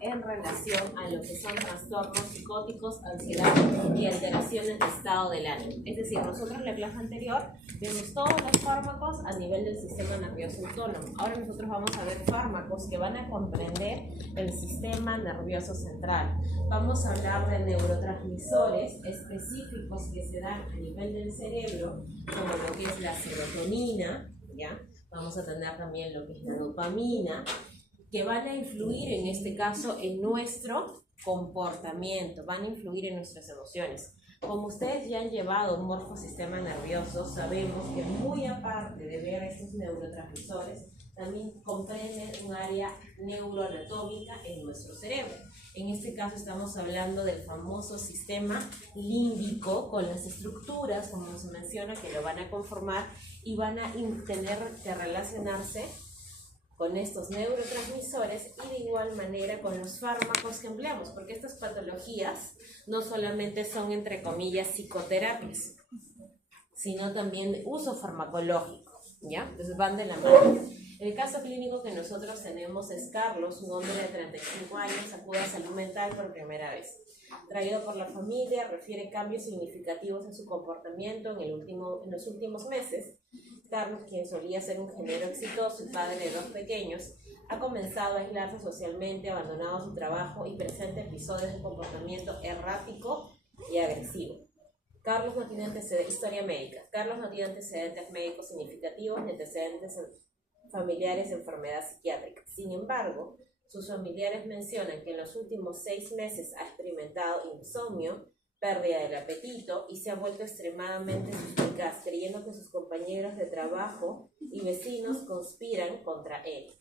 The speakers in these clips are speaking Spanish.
en relación a lo que son trastornos psicóticos, ansiedad y alteraciones de estado del ánimo. Es decir, nosotros en la clase anterior vimos todos los fármacos a nivel del sistema nervioso autónomo. Ahora nosotros vamos a ver fármacos que van a comprender el sistema nervioso central. Vamos a hablar de neurotransmisores específicos que se dan a nivel del cerebro, como lo que es la serotonina, ¿ya? Vamos a tener también lo que es la dopamina, que van a influir en este caso en nuestro comportamiento, van a influir en nuestras emociones. Como ustedes ya han llevado un morfosistema nervioso, sabemos que muy aparte de ver estos neurotransmisores, también comprenden un área neuroanatómica en nuestro cerebro. En este caso estamos hablando del famoso sistema límbico, con las estructuras, como se menciona, que lo van a conformar y van a tener que relacionarse con estos neurotransmisores y de igual manera con los fármacos que empleamos, porque estas patologías no solamente son, entre comillas, psicoterapias, sino también de uso farmacológico, ¿ya? Entonces van de la mano. El caso clínico que nosotros tenemos es Carlos, un hombre de 35 años, acude a salud mental por primera vez. Traído por la familia, refiere cambios significativos en su comportamiento en los últimos meses. Carlos, quien solía ser un ingeniero exitoso y padre de 2 pequeños, ha comenzado a aislarse socialmente, abandonado su trabajo y presenta episodios de comportamiento errático y agresivo. Carlos no tiene historia médica. Carlos no tiene antecedentes médicos significativos ni antecedentes familiares de enfermedad psiquiátrica. Sin embargo, sus familiares mencionan que en los últimos 6 meses ha experimentado insomnio, pérdida del apetito y se ha vuelto extremadamente suspicaz, creyendo que sus compañeros de trabajo y vecinos conspiran contra él.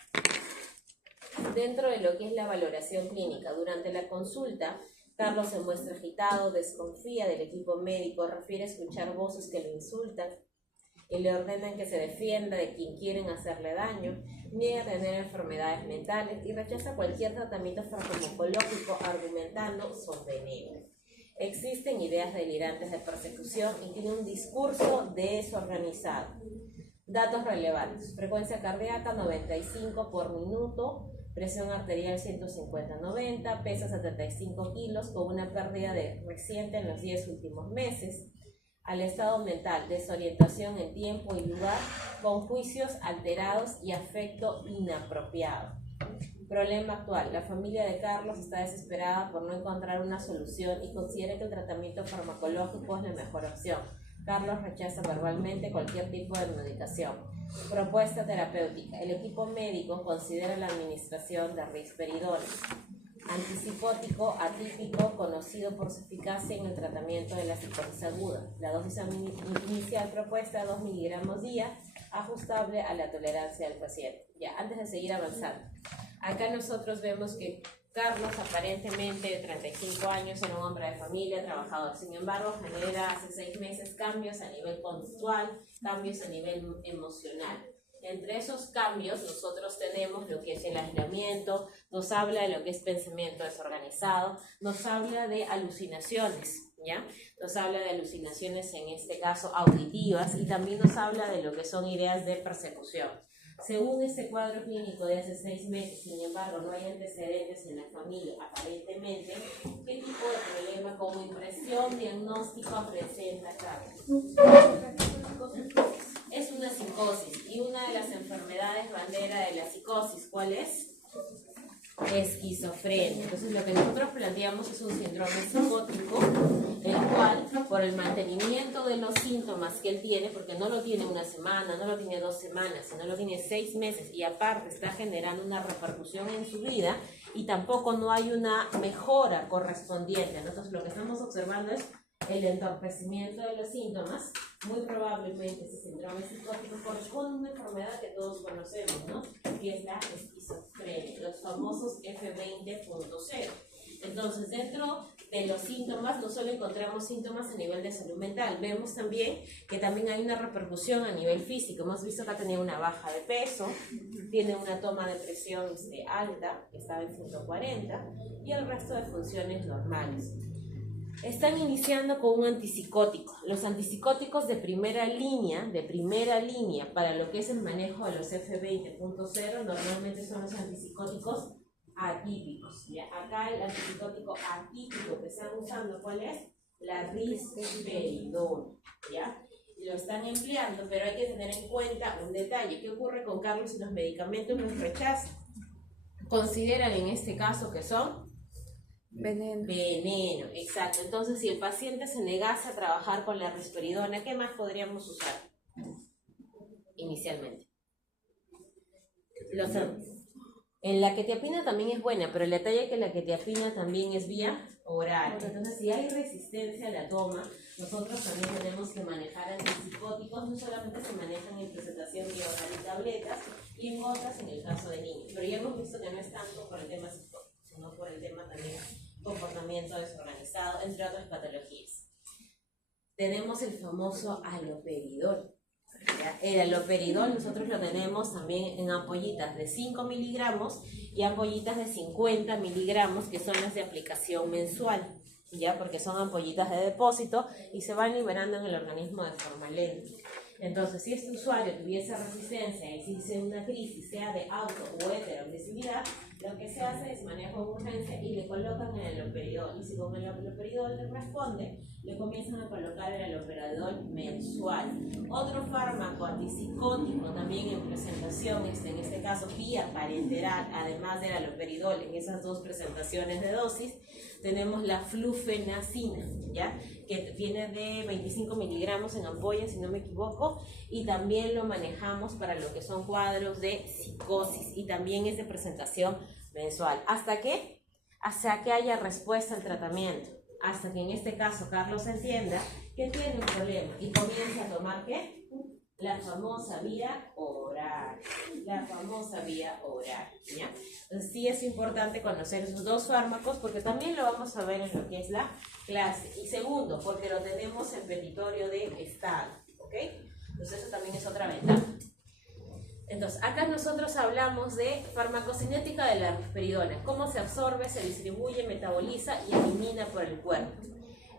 Dentro de lo que es la valoración clínica, durante la consulta, Carlos se muestra agitado, desconfía del equipo médico, refiere escuchar voces que lo insultan y le ordenan que se defienda de quien quieren hacerle daño, niega tener enfermedades mentales y rechaza cualquier tratamiento farmacológico argumentando son veneno. Existen ideas delirantes de persecución y tiene un discurso desorganizado. Datos relevantes: frecuencia cardíaca 95 por minuto, presión arterial 150/90, pesa 75 kilos con una pérdida reciente en los 10 últimos meses. Al estado mental: desorientación en tiempo y lugar, con juicios alterados y afecto inapropiado. Problema actual: la familia de Carlos está desesperada por no encontrar una solución y considera que el tratamiento farmacológico es la mejor opción. Carlos rechaza verbalmente cualquier tipo de medicación. Propuesta terapéutica: el equipo médico considera la administración de risperidona, antipsicótico atípico conocido por su eficacia en el tratamiento de la psicosis aguda. La dosis inicial propuesta 2 miligramos día, ajustable a la tolerancia del paciente. Ya, antes de seguir avanzando, acá nosotros vemos que Carlos, aparentemente de 35 años, era un hombre de familia, trabajador. Sin embargo, genera hace 6 meses cambios a nivel conductual, cambios a nivel emocional. Entre esos cambios nosotros tenemos lo que es el aislamiento, nos habla de lo que es pensamiento desorganizado, nos habla de alucinaciones, ¿ya? Nos habla de alucinaciones en este caso auditivas y también nos habla de lo que son ideas de persecución. Según este cuadro clínico de hace 6 meses, sin embargo, no hay antecedentes en la familia, aparentemente, ¿qué tipo de problema como impresión, diagnóstico presenta Carlos? Es una psicosis y una de las enfermedades bandera de la psicosis, ¿cuál es? Esquizofrenia. Entonces lo que nosotros planteamos es un síndrome psicótico, el cual por el mantenimiento de los síntomas que él tiene, porque no lo tiene una semana, no lo tiene 2 semanas, sino lo tiene 6 meses y aparte está generando una repercusión en su vida y tampoco no hay una mejora correspondiente. Entonces lo que estamos observando es el entorpecimiento de los síntomas. Muy probablemente ese síndrome psicótico corresponde a una enfermedad que todos conocemos, ¿no? Que es la esquizofrenia, los famosos F20.0. Entonces, dentro de los síntomas, no solo encontramos síntomas a nivel de salud mental, vemos también que también hay una repercusión a nivel físico. Hemos visto que ha tenido una baja de peso, tiene una toma de presión alta, que estaba en 140, y el resto de funciones normales. Están iniciando con un antipsicótico. Los antipsicóticos de primera línea para lo que es el manejo de los F20.0 normalmente son los antipsicóticos atípicos. ¿Ya? Acá el antipsicótico atípico que están usando, ¿cuál es? La risperidona. ¿Ya? Lo están empleando, pero hay que tener en cuenta un detalle. ¿Qué ocurre con Carlos si los medicamentos los rechazan? Consideran en este caso que son veneno. Veneno, exacto. Entonces, si el paciente se negase a trabajar con la risperidona, ¿qué más podríamos usar inicialmente? La quetiapina también es buena, pero el detalle es que la quetiapina también es vía oral. Entonces, si hay resistencia a la toma, nosotros también tenemos que manejar antipsicóticos. No solamente se manejan en presentación vía oral y tabletas, y en otras en el caso de niños. Pero ya hemos visto que no es tanto por el tema psicótico, sino por el tema también comportamiento desorganizado, entre otras patologías. Tenemos el famoso haloperidol. El haloperidol nosotros lo tenemos también en ampollitas de 5 miligramos y ampollitas de 50 miligramos, que son las de aplicación mensual, ¿ya? Porque son ampollitas de depósito y se van liberando en el organismo de forma lenta. Entonces, si este usuario tuviese resistencia y si hice una crisis, sea de auto o heteroagresividad, lo que se hace es manejo de urgencia y le colocan el haloperidol. Y si con el haloperidol le responde, le comienzan a colocar el haloperidol mensual. Otro fármaco antipsicótico también en presentación, en este caso vía parenteral, además del haloperidol, en esas dos presentaciones de dosis, tenemos la flufenacina, ¿ya? Que viene de 25 miligramos en ampolla, si no me equivoco, y también lo manejamos para lo que son cuadros de psicosis y también es de presentación mensual. ¿Hasta qué? Hasta que haya respuesta al tratamiento, hasta que en este caso Carlos entienda que tiene un problema y comience a tomar ¿qué? La famosa vía oral, la famosa vía oral, ¿ya? Entonces sí es importante conocer esos dos fármacos porque también lo vamos a ver en lo que es la clase. Y segundo, porque lo tenemos en petitorio de estado, ¿ok? Entonces eso también es otra ventaja. Entonces, acá nosotros hablamos de farmacocinética de la risperidona, cómo se absorbe, se distribuye, metaboliza y elimina por el cuerpo.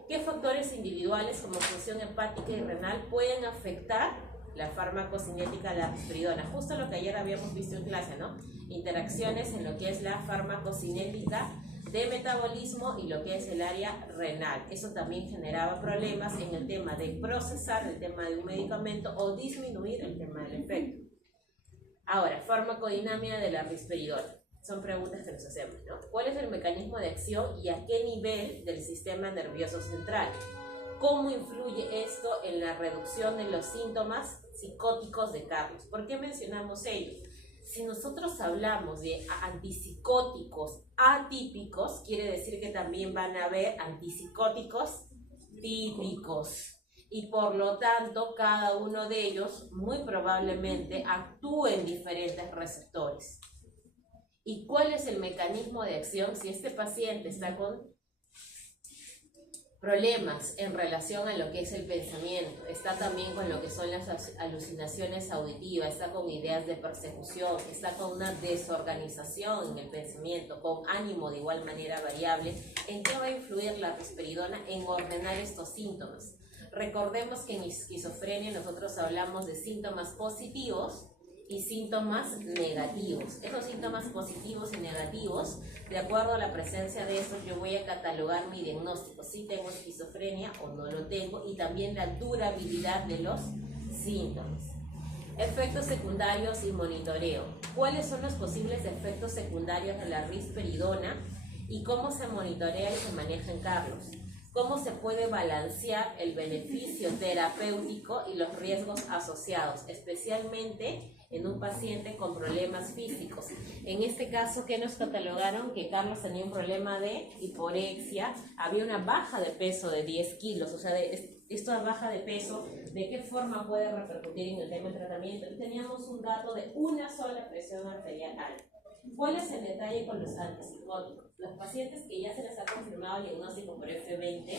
¿Qué factores individuales como función hepática y renal pueden afectar la farmacocinética de la risperidona? Justo lo que ayer habíamos visto en clase, ¿no? Interacciones en lo que es la farmacocinética de metabolismo y lo que es el área renal. Eso también generaba problemas en el tema de procesar el tema de un medicamento o disminuir el tema del efecto. Ahora, farmacodinámica de la risperidona. Son preguntas que nos hacemos, ¿no? ¿Cuál es el mecanismo de acción y a qué nivel del sistema nervioso central? ¿Cómo influye esto en la reducción de los síntomas psicóticos de Carlos? ¿Por qué mencionamos ello? Si nosotros hablamos de antipsicóticos atípicos, quiere decir que también van a haber antipsicóticos típicos. Y por lo tanto, cada uno de ellos muy probablemente actúe en diferentes receptores. ¿Y cuál es el mecanismo de acción si este paciente está con problemas en relación a lo que es el pensamiento, está también con lo que son las alucinaciones auditivas, está con ideas de persecución, está con una desorganización en el pensamiento, con ánimo de igual manera variable? ¿En qué va a influir la risperidona en ordenar estos síntomas? Recordemos que en esquizofrenia nosotros hablamos de síntomas positivos y síntomas negativos. Esos síntomas positivos y negativos, de acuerdo a la presencia de estos, yo voy a catalogar mi diagnóstico, si tengo esquizofrenia o no lo tengo, y también la durabilidad de los síntomas. Efectos secundarios y monitoreo. ¿Cuáles son los posibles efectos secundarios de la risperidona y cómo se monitorea y se maneja en Carlos? ¿Cómo se puede balancear el beneficio terapéutico y los riesgos asociados, especialmente en un paciente con problemas físicos? En este caso, ¿qué nos catalogaron? Que Carlos tenía un problema de hiporexia, había una baja de peso de 10 kilos, o sea, esta baja de peso, ¿de qué forma puede repercutir en el tema del tratamiento? Y teníamos un dato de una sola presión arterial alta. ¿Cuál es el detalle con los antipsicóticos? Los pacientes que ya se les ha confirmado el diagnóstico por F20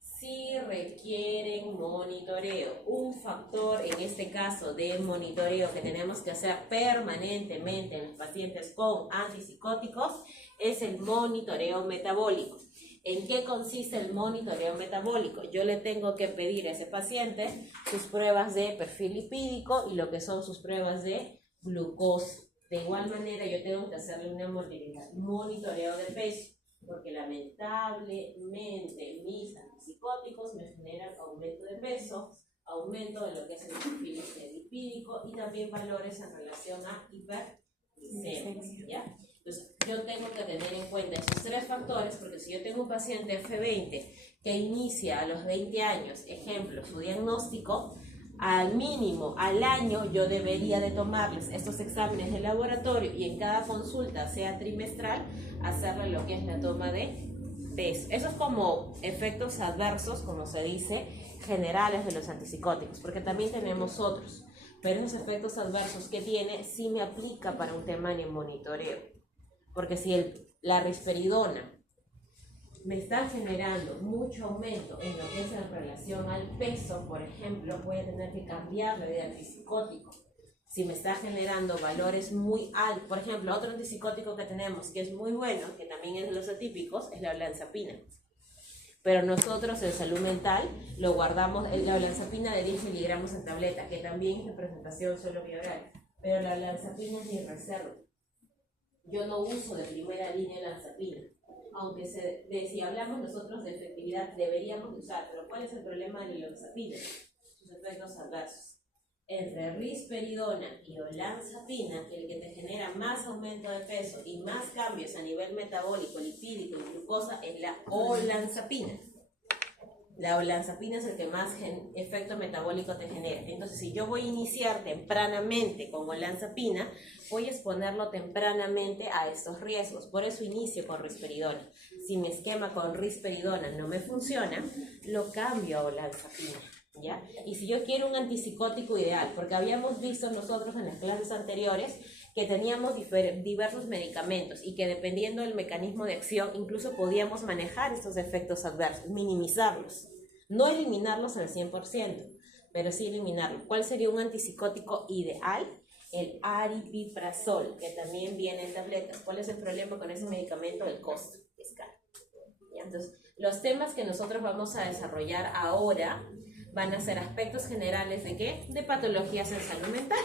sí requieren monitoreo. Un factor en este caso de monitoreo que tenemos que hacer permanentemente en los pacientes con antipsicóticos es el monitoreo metabólico. ¿En qué consiste el monitoreo metabólico? Yo le tengo que pedir a ese paciente sus pruebas de perfil lipídico y lo que son sus pruebas de glucosa. De igual manera, yo tengo que hacerle un monitoreo de peso, porque lamentablemente mis antipsicóticos me generan aumento de peso, aumento de lo que es el perfil lipídico y también valores en relación a hiperglicemia, ¿ya? Entonces, yo tengo que tener en cuenta esos 3 factores, porque si yo tengo un paciente F20 que inicia a los 20 años, ejemplo, su diagnóstico, al mínimo, al año, yo debería de tomarles estos exámenes de laboratorio y en cada consulta, sea trimestral, hacerle lo que es la toma de peso. Eso es como efectos adversos, como se dice, generales de los antipsicóticos, porque también tenemos otros, pero esos efectos adversos que tiene sí me aplica para un tema de monitoreo, porque si la risperidona me está generando mucho aumento en lo que es en relación al peso, por ejemplo, voy a tener que cambiarle de antipsicótico. Si me está generando valores muy altos, por ejemplo, otro antipsicótico que tenemos que es muy bueno, que también es de los atípicos, es la olanzapina. Pero nosotros en salud mental lo guardamos, la olanzapina de 10 miligramos en tableta, que también es de presentación solo vía oral, pero la olanzapina es mi reserva. Yo no uso de primera línea olanzapina. Aunque si hablamos nosotros de efectividad, deberíamos usar, pero ¿cuál es el problema de la olanzapina? Sus efectos adversos. Entre risperidona y olanzapina, el que te genera más aumento de peso y más cambios a nivel metabólico, lipídico y glucosa es la olanzapina. La olanzapina es el que más efecto metabólico te genera. Entonces, si yo voy a iniciar tempranamente con olanzapina, voy a exponerlo tempranamente a estos riesgos. Por eso inicio con risperidona. Si mi esquema con risperidona no me funciona, lo cambio a olanzapina, ¿ya? Y si yo quiero un antipsicótico ideal, porque habíamos visto nosotros en las clases anteriores que teníamos diversos medicamentos y que dependiendo del mecanismo de acción incluso podíamos manejar estos efectos adversos, minimizarlos, no eliminarlos al 100%, pero sí eliminarlos. ¿Cuál sería un antipsicótico ideal? El aripiprazol, que también viene en tabletas. ¿Cuál es el problema con ese medicamento? El costo, es caro. Entonces, los temas que nosotros vamos a desarrollar ahora van a ser aspectos generales de ¿qué? De patologías en salud mental.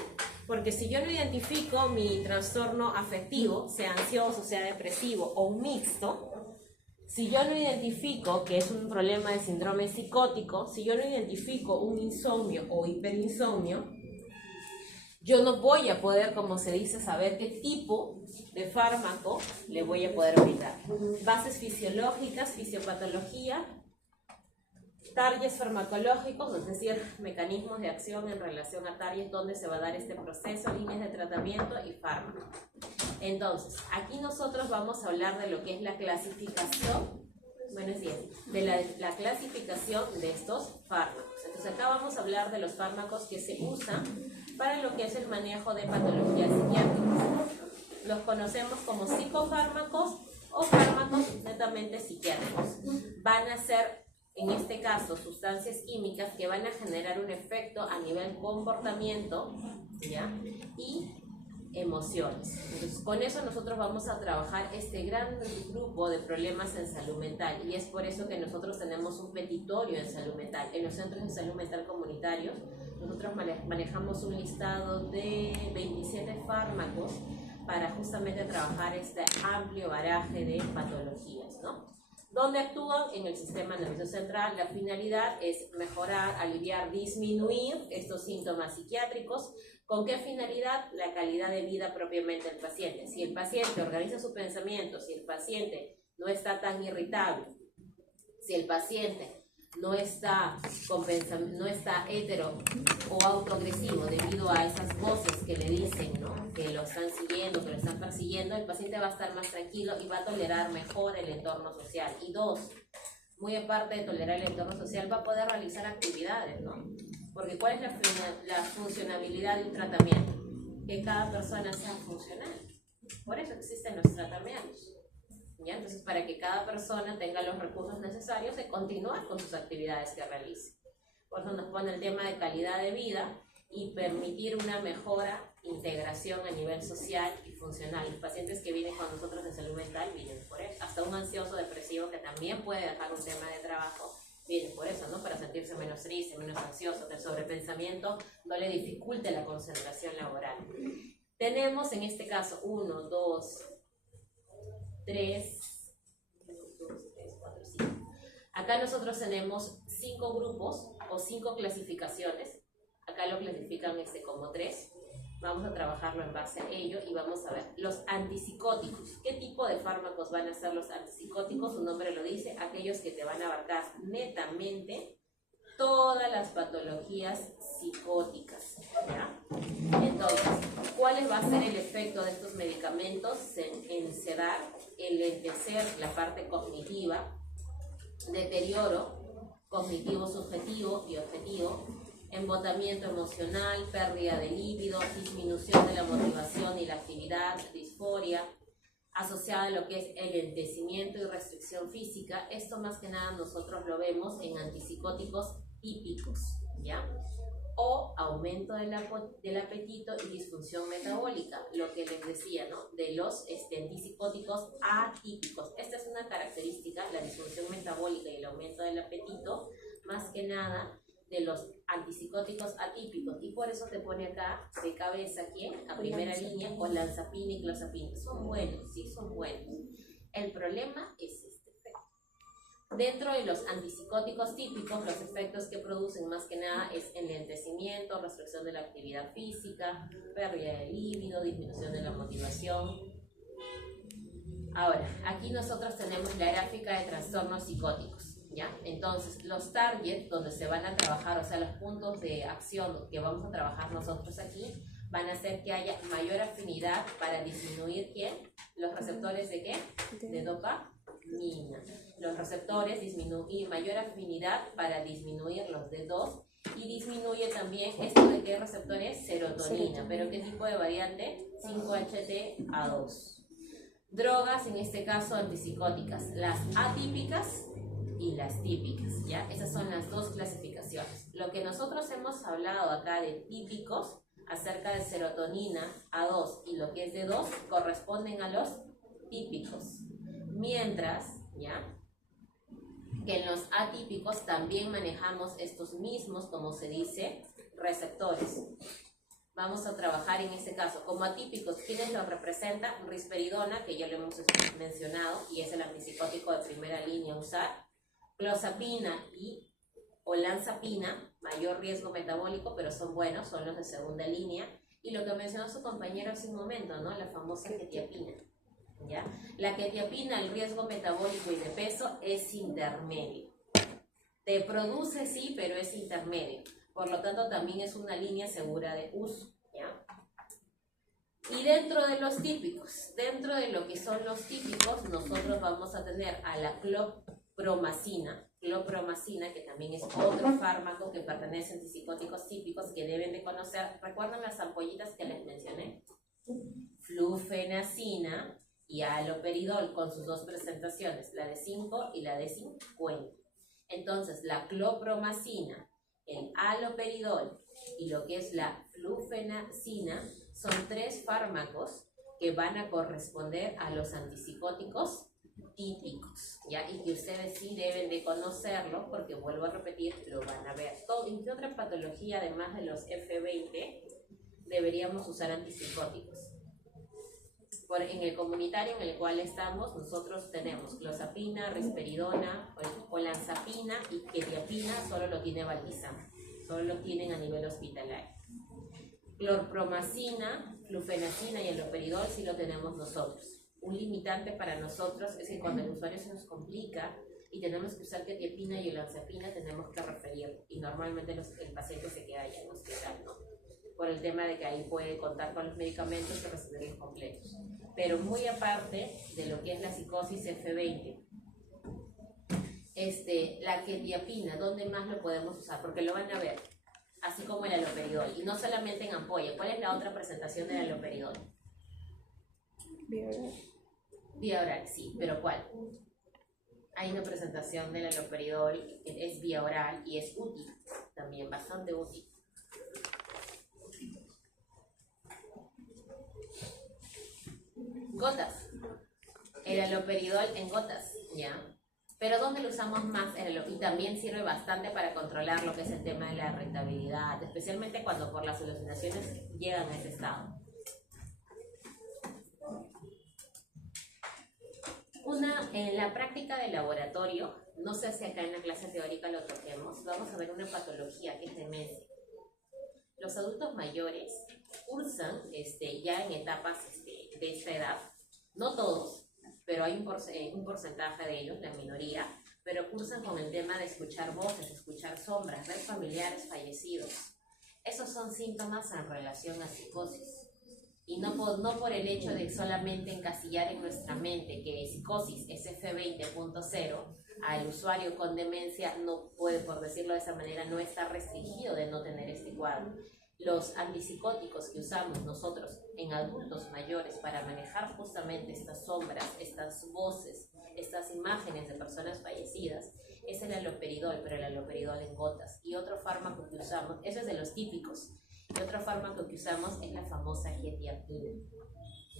Porque si yo no identifico mi trastorno afectivo, sea ansioso, sea depresivo o un mixto, si yo no identifico que es un problema de síndrome psicótico, si yo no identifico un insomnio o hiperinsomnio, yo no voy a poder, como se dice, saber qué tipo de fármaco le voy a poder brindar. Bases fisiológicas, fisiopatología, targets farmacológicos, es decir, mecanismos de acción en relación a targets, donde se va a dar este proceso, líneas de tratamiento y fármaco. Entonces, aquí nosotros vamos a hablar de lo que es la clasificación, buenos días, de la clasificación de estos fármacos. Entonces, acá vamos a hablar de los fármacos que se usan para lo que es el manejo de patologías psiquiátricas. Los conocemos como psicofármacos o fármacos netamente psiquiátricos. Van a ser, en este caso, sustancias químicas que van a generar un efecto a nivel comportamiento, ¿ya? Y emociones. Entonces, con eso nosotros vamos a trabajar este gran grupo de problemas en salud mental, y es por eso que nosotros tenemos un petitorio en salud mental. En los centros de salud mental comunitarios, nosotros manejamos un listado de 27 fármacos para justamente trabajar este amplio baraje de patologías, ¿no? Donde actúan en el sistema nervioso central. La finalidad es mejorar, aliviar, disminuir estos síntomas psiquiátricos. ¿Con qué finalidad? La calidad de vida propiamente del paciente. Si el paciente organiza su pensamiento, si el paciente no está tan irritable, si el paciente no está hetero o autoagresivo debido a esas voces que le dicen, ¿no?, que lo están siguiendo, que lo están persiguiendo, el paciente va a estar más tranquilo y va a tolerar mejor el entorno social. Y dos, muy aparte de tolerar el entorno social, va a poder realizar actividades, ¿no? Porque ¿cuál es la funcionabilidad de un tratamiento? Que cada persona sea funcional. Por eso existen los tratamientos, ¿ya? Entonces, para que cada persona tenga los recursos necesarios de continuar con sus actividades que realice. Por eso nos pone el tema de calidad de vida y permitir una mejora, integración a nivel social y funcional. Los pacientes que vienen con nosotros en salud mental vienen por eso. Hasta un ansioso depresivo que también puede dejar un tema de trabajo viene por eso, ¿no? Para sentirse menos triste, menos ansioso, que el sobrepensamiento no le dificulte la concentración laboral. Tenemos en este caso 1, 2, 3, 4, 5. Acá nosotros tenemos 5 grupos o 5 clasificaciones. Acá lo clasifican como 3. Vamos a trabajarlo en base a ello y vamos a ver los antipsicóticos. ¿Qué tipo de fármacos van a ser los antipsicóticos? Su nombre lo dice, aquellos que te van a abarcar netamente todas las patologías psicóticas, ¿ya? Entonces, ¿cuál va a ser el efecto de estos medicamentos? En sedar, enlentecer la parte cognitiva, deterioro cognitivo subjetivo y objetivo, embotamiento emocional, pérdida de líbido, disminución de la motivación y la actividad, disforia, asociada a lo que es el enlentecimiento y restricción física. Esto más que nada nosotros lo vemos en antipsicóticos típicos, ¿ya? O aumento del apetito y disfunción metabólica, lo que les decía, ¿no? De los antipsicóticos atípicos. Esta es una característica, la disfunción metabólica y el aumento del apetito, más que nada de los antipsicóticos atípicos, y por eso te pone acá de cabeza, ¿quién? A primera línea, olanzapina y clozapina. Son buenos, sí, son buenos. El problema es este efecto. Dentro de los antipsicóticos típicos, los efectos que producen más que nada es enlentecimiento, restricción de la actividad física, pérdida de líbido, disminución de la motivación. Ahora, aquí nosotros tenemos la gráfica de trastornos psicóticos, ¿ya? Entonces, los targets donde se van a trabajar, o sea, los puntos de acción que vamos a trabajar nosotros aquí, van a hacer que haya mayor afinidad para disminuir, ¿quién? Los receptores de ¿qué? De dopamina. Los receptores disminuyen mayor afinidad para disminuir los D2 y disminuye también esto de qué receptores, serotonina. ¿Pero qué tipo de variante? 5-HT-A2. Drogas, en este caso antipsicóticas, las atípicas y las típicas, ¿ya? Esas son las dos clasificaciones. Lo que nosotros hemos hablado acá de típicos, acerca de serotonina A2 y lo que es D2, corresponden a los típicos. Mientras, ¿ya? Que en los atípicos también manejamos estos mismos, como se dice, receptores. Vamos a trabajar en este caso como atípicos. ¿Quiénes lo representan? Risperidona, que ya lo hemos mencionado, y es el antipsicótico de primera línea a usar. Clozapina y olanzapina, mayor riesgo metabólico, pero son buenos, son los de segunda línea. Y lo que mencionó su compañero hace un momento, ¿no? La famosa quetiapina, ¿ya? La quetiapina, el riesgo metabólico y de peso es intermedio. Te produce, sí, pero es intermedio. Por lo tanto, también es una línea segura de uso, ¿ya? Y dentro de los típicos, dentro de lo que son los típicos, nosotros vamos a tener a la clopromacina, que también es otro fármaco que pertenece a antipsicóticos típicos que deben de conocer. ¿Recuerdan las ampollitas que les mencioné? Flufenacina y haloperidol con sus dos presentaciones, la de 5 y la de 50. Entonces, la clopromacina, el haloperidol y lo que es la flufenacina son 3 fármacos que van a corresponder a los antipsicóticos típicos, ¿ya? Y que ustedes sí deben de conocerlo porque, vuelvo a repetir, lo van a ver. ¿En qué otra patología, además de los F20, deberíamos usar antipsicóticos? En el comunitario en el cual estamos, nosotros tenemos clozapina, risperidona, olanzapina y quetiapina, solo lo tiene Valtizam, solo lo tienen a nivel hospitalario. Clorpromacina, flufenacina y haloperidol sí lo tenemos nosotros. Un limitante para nosotros es que cuando el usuario se nos complica y tenemos que usar quetiapina y olanzapina, tenemos que referir, y normalmente el paciente se queda allá en el hospital, ¿no? Por el tema de que ahí puede contar con los medicamentos y recibirlos completos. Pero muy aparte de lo que es la psicosis F20, la quetiapina, ¿dónde más lo podemos usar? Porque lo van a ver, así como el haloperidol, y no solamente en ampolla. ¿Cuál es la otra presentación del haloperidol? Vía oral. Vía oral, sí, pero ¿cuál? Hay una presentación del haloperidol, es vía oral y es útil, también bastante útil. Gotas. El haloperidol en gotas, ¿ya? Pero ¿dónde lo usamos más? Y también sirve bastante para controlar lo que es el tema de la irritabilidad, especialmente cuando por las alucinaciones llegan a ese estado. En la práctica de laboratorio, no sé si acá en la clase teórica lo toquemos, vamos a ver una patología que es demencia. Los adultos mayores cursan ya en etapas de esta edad, no todos, pero hay un porcentaje de ellos, la minoría, pero cursan con el tema de escuchar voces, escuchar sombras, ver familiares fallecidos. Esos son síntomas en relación a psicosis. Y no por el hecho de solamente encasillar en nuestra mente que psicosis es F20.0, al usuario con demencia no puede, por decirlo de esa manera, no está restringido de no tener este cuadro. Los antipsicóticos que usamos nosotros en adultos mayores para manejar justamente estas sombras, estas voces, estas imágenes de personas fallecidas, es el haloperidol, pero el haloperidol en gotas. Y otro fármaco que usamos, eso es de los típicos, y otro fármaco que usamos es la famosa quetiapina,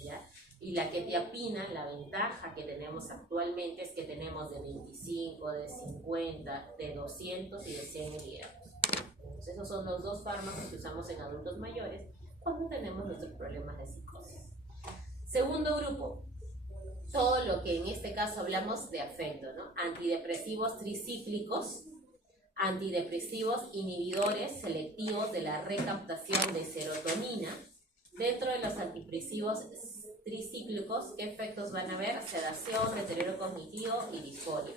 ¿ya? Y la quetiapina, la ventaja que tenemos actualmente es que tenemos de 25, de 50, de 200 y de 100 miligramos. Entonces, esos son los dos fármacos que usamos en adultos mayores cuando tenemos nuestros problemas de psicosis. Segundo grupo, todo lo que en este caso hablamos de afecto, ¿no? Antidepresivos tricíclicos, antidepresivos inhibidores selectivos de la recaptación de serotonina. Dentro de los antidepresivos tricíclicos, ¿qué efectos van a haber? Sedación, deterioro cognitivo y disforia.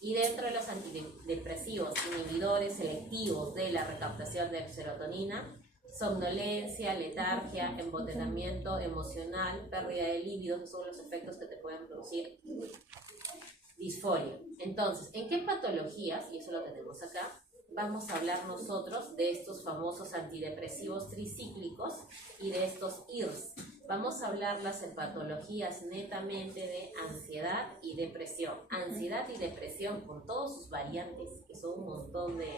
Y dentro de los antidepresivos inhibidores selectivos de la recaptación de serotonina, somnolencia, letargia, embotellamiento emocional, pérdida de líbido, esos son los efectos que te pueden producir disforia. Entonces, ¿en qué patologías, y eso lo tenemos acá, vamos a hablar nosotros de estos famosos antidepresivos tricíclicos y de estos IRS? Vamos a hablarlas en patologías netamente de ansiedad y depresión. Ansiedad y depresión con todas sus variantes, que son un montón de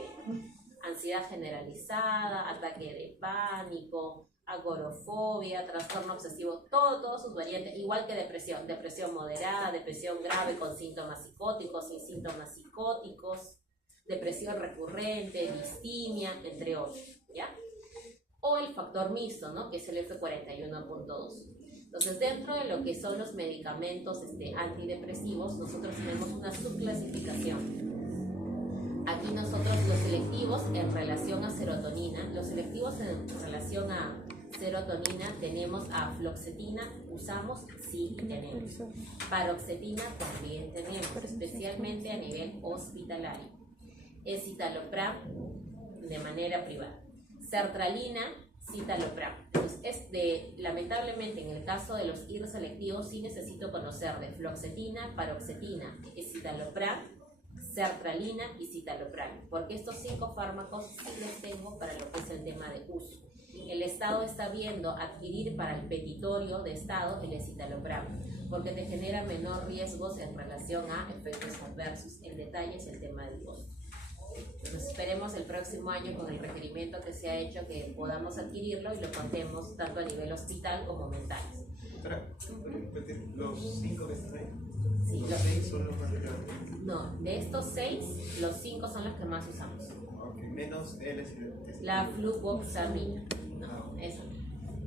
ansiedad generalizada, ataque de pánico, agorafobia, trastorno obsesivo, todas sus variantes, igual que depresión, depresión moderada, depresión grave con síntomas psicóticos, sin síntomas psicóticos, depresión recurrente, distimia, entre otros, ¿ya? O el factor mixto, ¿no? Que es el F41.2. Entonces, dentro de lo que son los medicamentos antidepresivos, nosotros tenemos una subclasificación. Aquí nosotros los selectivos en relación a serotonina, los selectivos en relación a serotonina tenemos a fluoxetina, usamos, sí tenemos. Paroxetina también tenemos, especialmente a nivel hospitalario. Escitalopram de manera privada. Sertralina, citalopram. Entonces, lamentablemente en el caso de los IR selectivos sí necesito conocer de fluoxetina, paroxetina, escitalopram, sertralina y citalopram, porque estos 5 fármacos sí los tengo para lo que es el tema de uso. El Estado está viendo adquirir para el petitorio de Estado el escitalopram, porque te genera menor riesgos en relación a efectos adversos. El detalle es el tema del costo. Entonces esperemos el próximo año con el requerimiento que se ha hecho que podamos adquirirlo y lo contemos tanto a nivel hospital como mentales. Los 5 que están ahí. Sí, los 6 son los más relevantes. No, de estos 6, los 5 son los que más usamos. Okay. Menos la fluvoxamina. No, eso.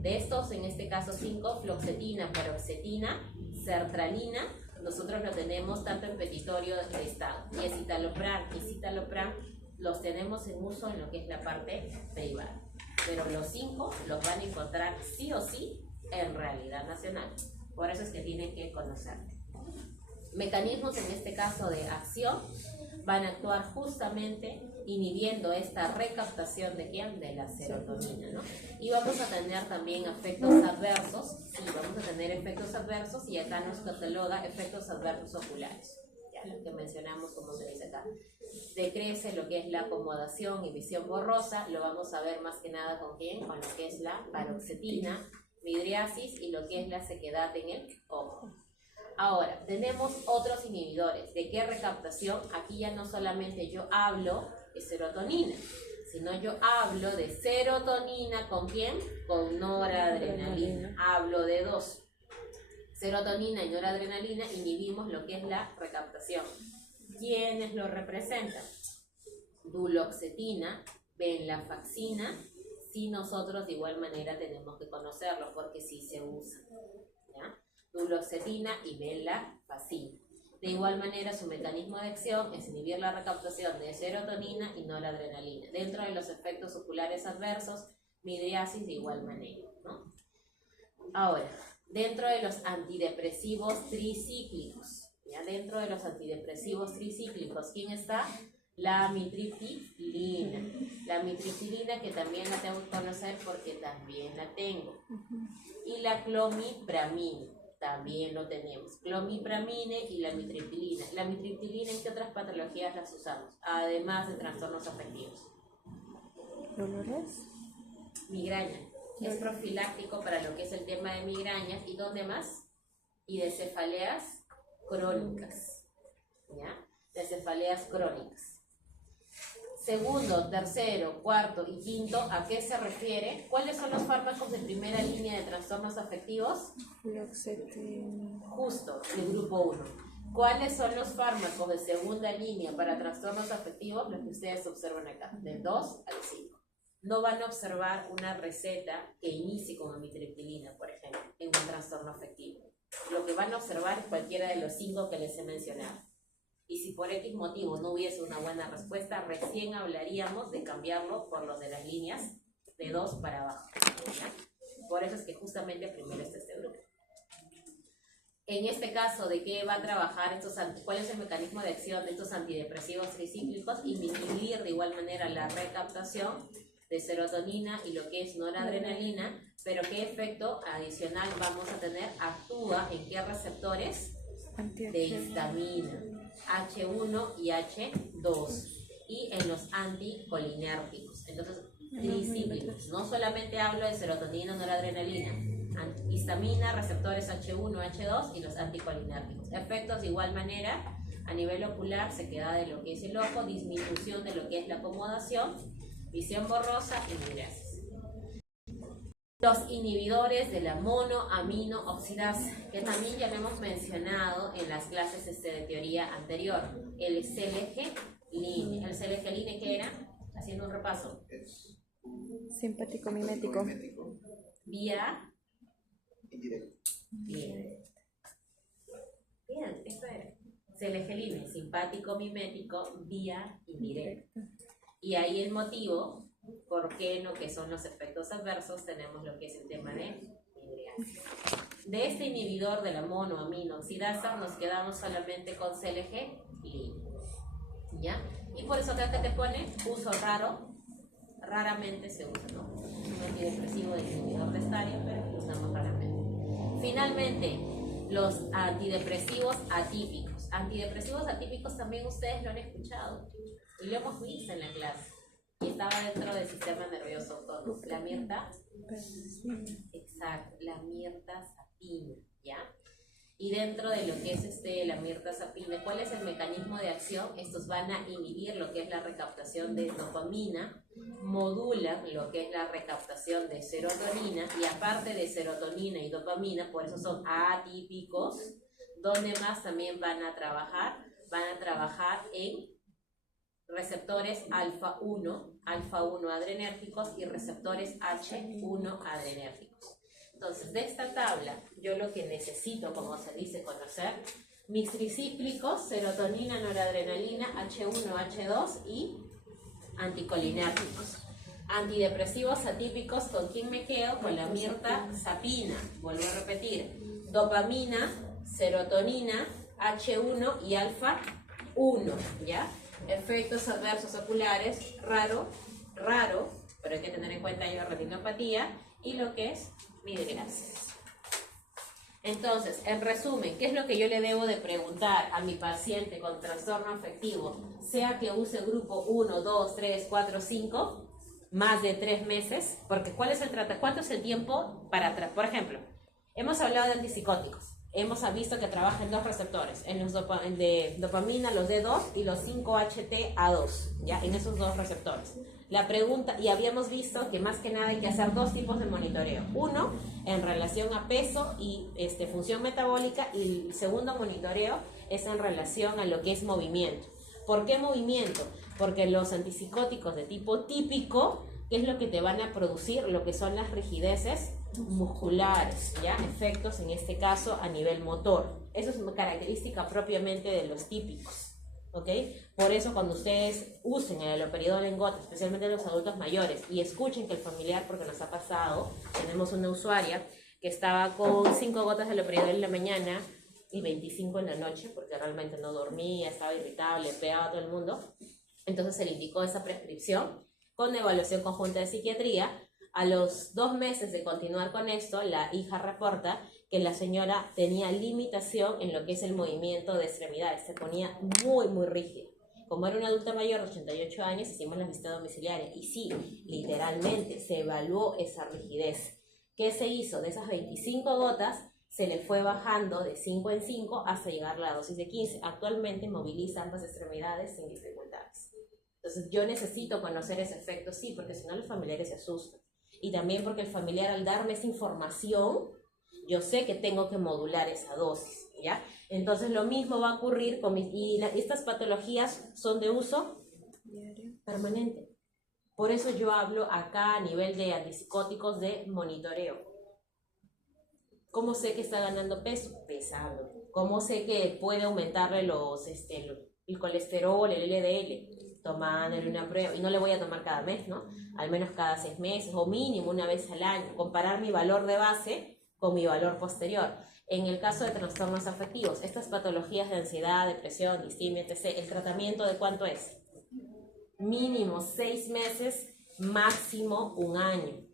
De estos, en este caso 5, fluoxetina, paroxetina, sertralina, nosotros lo tenemos tanto en petitorio de Estado. Y escitalopram y citalopram los tenemos en uso en lo que es la parte privada. Pero los 5 los van a encontrar sí o sí en realidad nacional. Por eso es que tienen que conocer. Mecanismos en este caso de acción van a actuar justamente inhibiendo esta recaptación de ¿quién? De la serotonina, ¿no? Y vamos a tener también efectos adversos, sí, vamos a tener efectos adversos y acá nos cataloga efectos adversos oculares, ya lo que mencionamos como se dice acá. Decrece lo que es la acomodación y visión borrosa, lo vamos a ver más que nada con ¿quién? Con lo que es la paroxetina, midriasis y lo que es la sequedad en el ojo. Ahora, tenemos otros inhibidores. ¿De qué recaptación? Aquí ya no solamente yo hablo de serotonina, sino yo hablo de serotonina ¿con quién? Con noradrenalina. Hablo de 2. Serotonina y noradrenalina inhibimos lo que es la recaptación. ¿Quiénes lo representan? Duloxetina, venlafaxina, si nosotros de igual manera tenemos que conocerlo porque sí se usa, ¿ya? Duloxetina y venlafaxina. De igual manera, su mecanismo de acción es inhibir la recaptación de serotonina y noradrenalina. Dentro de los efectos oculares adversos, midriasis de igual manera, ¿no? Ahora, dentro de los antidepresivos tricíclicos, ¿ya? Dentro de los antidepresivos tricíclicos, ¿quién está? La amitriptilina. La amitriptilina, que también la tengo que conocer porque también la tengo. Y la clomipramina, también lo tenemos. Clomipramine y la amitriptilina. La amitriptilina, ¿en qué otras patologías las usamos? Además de trastornos afectivos. ¿Dolores? Migraña. Es profiláctico para lo que es el tema de migrañas. ¿Y dónde más? Y de cefaleas crónicas. ¿Ya? De cefaleas crónicas. Segundo, tercero, cuarto y quinto, ¿a qué se refiere? ¿Cuáles son los fármacos de primera línea de trastornos afectivos? Fluoxetina. Justo, el grupo 1. ¿Cuáles son los fármacos de segunda línea para trastornos afectivos? Los que ustedes observan acá, del 2 al 5. No van a observar una receta que inicie con amitriptilina, por ejemplo, en un trastorno afectivo. Lo que van a observar es cualquiera de los 5 que les he mencionado. Y si por X motivo no hubiese una buena respuesta, recién hablaríamos de cambiarlo por los de las líneas de 2 para abajo, ¿ya? Por eso es que justamente primero está este grupo. En este caso, ¿de qué va a trabajar cuál es el mecanismo de acción de estos antidepresivos tricíclicos? Inhibir de igual manera la recaptación de serotonina y lo que es noradrenalina, pero ¿qué efecto adicional vamos a tener? Actúa en qué receptores de histamina, H1 y H2, y en los anticolinérgicos. Entonces, tricíclicos. No solamente hablo de serotonina, noradrenalina, histamina, receptores H1, H2 y los anticolinérgicos. Efectos de igual manera, a nivel ocular se queda de lo que es el ojo, disminución de lo que es la acomodación, visión borrosa y midriasis. Los inhibidores de la monoaminoxidasa, que también ya lo hemos mencionado en las clases de teoría anterior. El selegeline. ¿El selegeline qué era? Haciendo un repaso. Simpático mimético. Vía Indirecto. Bien, esto era. Selegeline, simpático mimético, vía indirecta. Y ahí el motivo, ¿por qué no? Que son los efectos adversos, tenemos lo que es el tema de midriasis. De este inhibidor de la monoaminoxidasa nos quedamos solamente con selegeline, ¿ya? Y por eso acá que te pone uso raro, raramente se usa, ¿no? Un antidepresivo de inhibidor de estadio, pero lo usamos raramente. Finalmente, los antidepresivos atípicos. Antidepresivos atípicos también ustedes lo han escuchado y lo hemos visto en la clase. Y estaba dentro del sistema nervioso autónomo. La mirtazapina. Exacto, la mirtazapina, ¿ya? Y dentro de lo que es la mirtazapina, ¿cuál es el mecanismo de acción? Estos van a inhibir lo que es la recaptación de dopamina, modulan lo que es la recaptación de serotonina, y aparte de serotonina y dopamina, por eso son atípicos, donde más también van a trabajar en receptores alfa-1 adrenérgicos y receptores H1 adrenérgicos. Entonces, de esta tabla, yo lo que necesito, como se dice, conocer mis tricíclicos, serotonina, noradrenalina, H1, H2 y anticolinérgicos. Antidepresivos atípicos, ¿con quién me quedo? Con la mirtazapina. Vuelvo a repetir, dopamina, serotonina, H1 y alfa-1, ¿ya? Efectos adversos oculares, raro, pero hay que tener en cuenta la retinopatía y lo que es midriasis. Entonces, en resumen, ¿qué es lo que yo le debo de preguntar a mi paciente con trastorno afectivo? Sea que use grupo 1, 2, 3, 4, 5, más de 3 meses, porque ¿cuánto es el tiempo para atrás? Por ejemplo, hemos hablado de antipsicóticos. Hemos visto que trabajan 2 receptores, en los de dopamina, los D2 y los 5-HT-A2, ¿ya? En esos 2 receptores. La pregunta, y habíamos visto que más que nada hay que hacer 2 tipos de monitoreo. Uno, en relación a peso y función metabólica, y el segundo monitoreo es en relación a lo que es movimiento. ¿Por qué movimiento? Porque los antipsicóticos de tipo típico, ¿qué es lo que te van a producir? Lo que son las rigideces musculares, ¿ya? Efectos en este caso a nivel motor. Eso es una característica propiamente de los típicos, ¿ok? Por eso cuando ustedes usen el haloperidol en gotas, especialmente los adultos mayores, y escuchen que el familiar, porque nos ha pasado, tenemos una usuaria que estaba con 5 gotas de haloperidol en la mañana y 25 en la noche, porque realmente no dormía, estaba irritable, pegaba a todo el mundo. Entonces se le indicó esa prescripción con evaluación conjunta de psiquiatría. A los 2 meses de continuar con esto, la hija reporta que la señora tenía limitación en lo que es el movimiento de extremidades, se ponía muy, muy rígida. Como era una adulta mayor de 88 años, hicimos la visita domiciliaria y sí, literalmente se evaluó esa rigidez. ¿Qué se hizo? De esas 25 gotas, se le fue bajando de 5 en 5 hasta llegar a la dosis de 15. Actualmente moviliza ambas extremidades sin dificultades. Entonces yo necesito conocer ese efecto, sí, porque si no los familiares se asustan. Y también porque el familiar al darme esa información, yo sé que tengo que modular esa dosis, ¿ya? Entonces lo mismo va a ocurrir con estas patologías son de uso permanente. Por eso yo hablo acá a nivel de antipsicóticos de monitoreo. ¿Cómo sé que está ganando peso? Pesando. ¿Cómo sé que puede aumentarle el colesterol, el LDL? Tomándole una prueba. Y no le voy a tomar cada mes, ¿no? Al menos cada 6 meses o mínimo una vez al año. Comparar mi valor de base con mi valor posterior. En el caso de trastornos afectivos, estas patologías de ansiedad, depresión, distimia, etc., ¿el tratamiento de cuánto es? Mínimo 6 meses, máximo 1 año,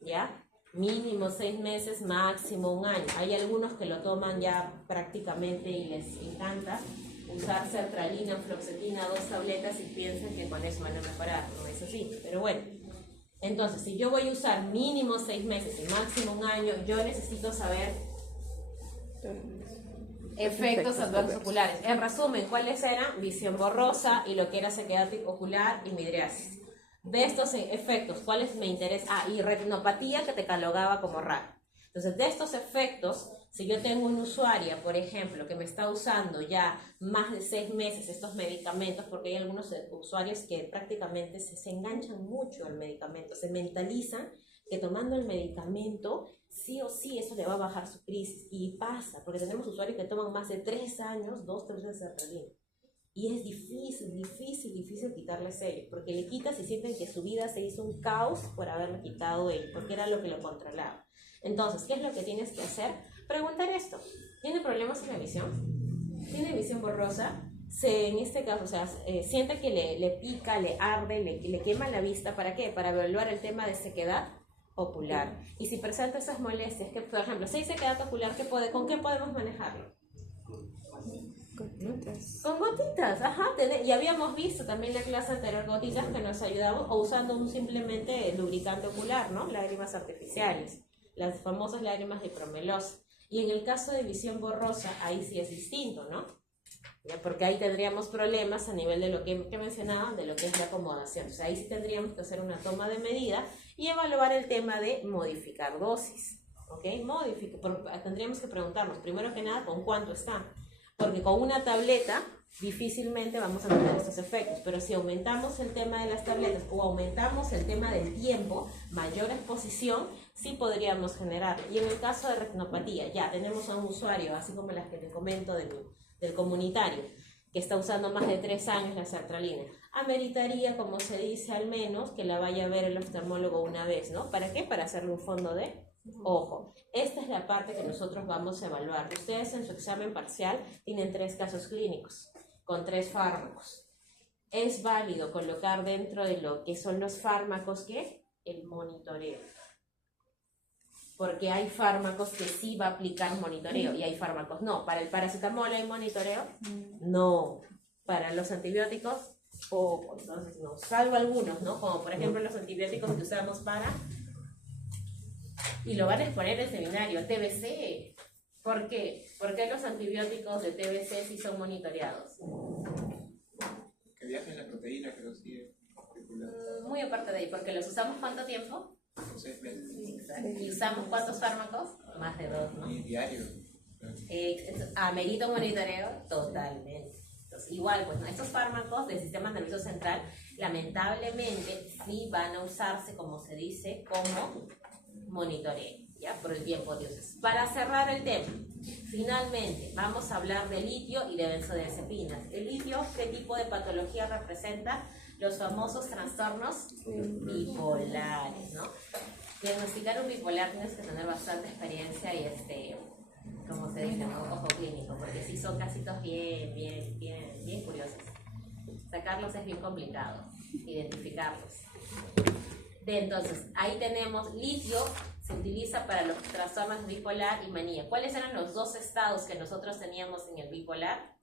¿ya? Mínimo 6 meses, máximo 1 año. Hay algunos que lo toman ya prácticamente y les encanta usar sertralina, fluoxetina, 2 tabletas y piensan que con eso van a mejorar. No es así, pero bueno. Entonces, si yo voy a usar mínimo 6 meses y máximo 1 año, yo necesito saber efectos adversos oculares. En resumen, ¿cuáles eran? Visión borrosa y lo que era sequedad ocular y midriasis. De estos efectos, ¿cuáles me interesan? Y retinopatía que te catalogaba como raro. Entonces, de estos efectos, si yo tengo una usuaria, por ejemplo, que me está usando ya más de 6 meses estos medicamentos, porque hay algunos usuarios que prácticamente se enganchan mucho al medicamento, se mentalizan que tomando el medicamento, sí o sí eso le va a bajar su crisis. Y pasa, porque tenemos usuarios que toman más de 3 años, 2 tercios de sertralina. Y es difícil quitarles ello, porque le quitas y sienten que su vida se hizo un caos por haberle quitado ello, porque era lo que lo controlaba. Entonces, ¿qué es lo que tienes que hacer? Preguntar esto. ¿Tiene problemas en la visión? ¿Tiene visión borrosa? En este caso, o sea, siente que le pica, le arde, le quema la vista. ¿Para qué? Para evaluar el tema de sequedad ocular. Y si presenta esas molestias, que por ejemplo, si hay sequedad ocular, ¿con qué podemos manejarlo? Gotitas. Con gotitas, ajá. Y habíamos visto también en la clase anterior gotitas que nos ayudaban, o usando simplemente lubricante ocular, ¿no? Lágrimas artificiales, las famosas lágrimas de promelosa. Y en el caso de visión borrosa, ahí sí es distinto, ¿no? ¿Ya? Porque ahí tendríamos problemas a nivel de lo que mencionaban, de lo que es la acomodación. O sea, ahí sí tendríamos que hacer una toma de medida y evaluar el tema de modificar dosis, ¿ok? Tendríamos que preguntarnos, primero que nada, ¿con cuánto está? Porque con una tableta difícilmente vamos a tener estos efectos, pero si aumentamos el tema de las tabletas o aumentamos el tema del tiempo, mayor exposición, sí podríamos generar. Y en el caso de retinopatía, ya tenemos a un usuario, así como las que te comento del comunitario, que está usando más de 3 años la sertralina. Ameritaría, como se dice, al menos que la vaya a ver el oftalmólogo una vez, ¿no? ¿Para qué? Para hacerle un fondo de ojo. Esta es la parte que nosotros vamos a evaluar. Ustedes en su examen parcial tienen 3 casos clínicos con 3 fármacos. Es válido colocar dentro de lo que son los fármacos que el monitoreo. Porque hay fármacos que sí va a aplicar monitoreo y hay fármacos no. ¿Para el paracetamol hay monitoreo? No. Para los antibióticos, poco. Entonces no, salvo algunos, ¿no? Como por ejemplo los antibióticos que usamos para... Y lo van a exponer en el seminario, TBC. ¿Por qué? ¿Por qué los antibióticos de TBC sí son monitoreados? Que viajen la proteína que los sigue circulando. Muy aparte de ahí, porque los usamos ¿cuánto tiempo? 6 meses. Exacto. ¿Y usamos cuántos fármacos? Más de 2, ¿no? Y diario. ¿Amerita un monitoreo? Totalmente. Entonces, igual, pues, ¿no? Estos fármacos del sistema nervioso central, lamentablemente, sí van a usarse, como se dice, como monitoreo. ya por el tiempo de uso. Para cerrar el tema, finalmente vamos a hablar de litio y de benzodiazepinas. El litio, ¿qué tipo de patología representa? Los famosos trastornos bipolares, ¿no? Diagnosticar un bipolar tienes que tener bastante experiencia y como se dice, ¿no? Ojo clínico, porque sí son casitos bien curiosos. Sacarlos es bien complicado, identificarlos. Entonces, ahí tenemos litio, se utiliza para los trastornos bipolar y manía. ¿Cuáles eran los dos estados que nosotros teníamos en el bipolar?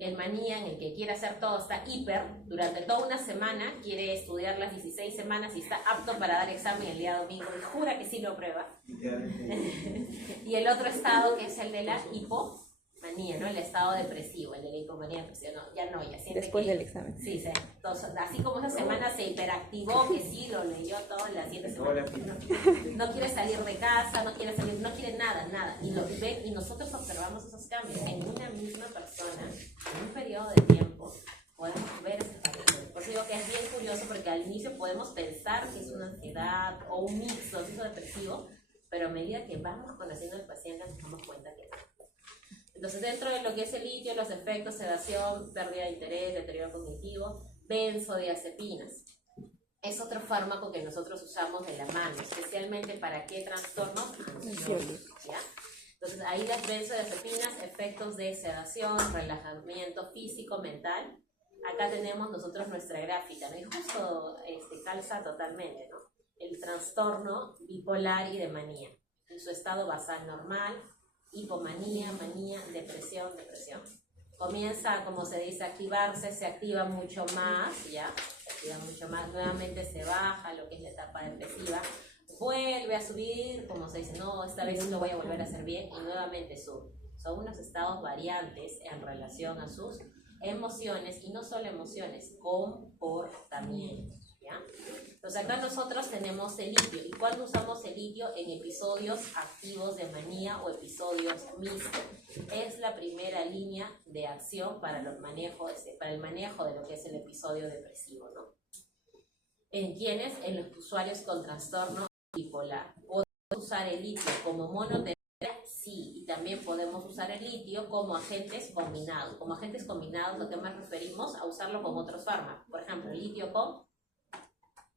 El manía, en el que quiere hacer todo, está hiper, durante toda una semana, quiere estudiar las 16 semanas y está apto para dar examen el día domingo, y jura que sí lo prueba. Y el otro estado, que es el de la hipomanía, ¿no? El estado depresivo, el de la hipomanía, depresión, no, ya siente Después que, del examen. Sí, entonces, así como esa semana se hiperactivó, que sí, lo leyó todo en la siguiente semana. No quiere salir de casa, no quiere nada. Y lo ven, y nosotros observamos esos cambios en una misma persona, en un periodo de tiempo, podemos ver ese patrón. Por eso digo que es bien curioso, porque al inicio podemos pensar que es una ansiedad o un mixto depresivo, pero a medida que vamos conociendo al paciente nos damos cuenta que no. Entonces, dentro de lo que es el litio, los efectos, sedación, pérdida de interés, deterioro cognitivo, benzodiazepinas. Es otro fármaco que nosotros usamos de la mano, especialmente para qué trastornos ansiosos, ¿ya? Entonces, ahí las benzodiazepinas, efectos de sedación, relajamiento físico, mental. Acá tenemos nosotros nuestra gráfica, ¿no? Y justo calza totalmente, ¿no? El trastorno bipolar y de manía, en su estado basal normal, hipomanía, manía, depresión. Comienza, como se dice, a activarse, se activa mucho más, ¿ya? Se activa mucho más, nuevamente se baja lo que es la etapa depresiva, vuelve a subir, como se dice, no, esta vez lo voy a volver a hacer bien, y nuevamente sube. Son unos estados variantes en relación a sus emociones, y no solo emociones, comportamientos, ¿ya? Entonces acá nosotros tenemos el litio. ¿Y cuándo usamos el litio? En episodios activos de manía o episodios mixtos. Es la primera línea de acción para el manejo de lo que es el episodio depresivo, ¿no? ¿En quiénes? En los usuarios con trastorno bipolar. ¿Podemos usar el litio como monoterapia? Sí, y también podemos usar el litio como agentes combinados. Como agentes combinados, lo que más referimos a usarlo con otros fármacos. Por ejemplo, el litio con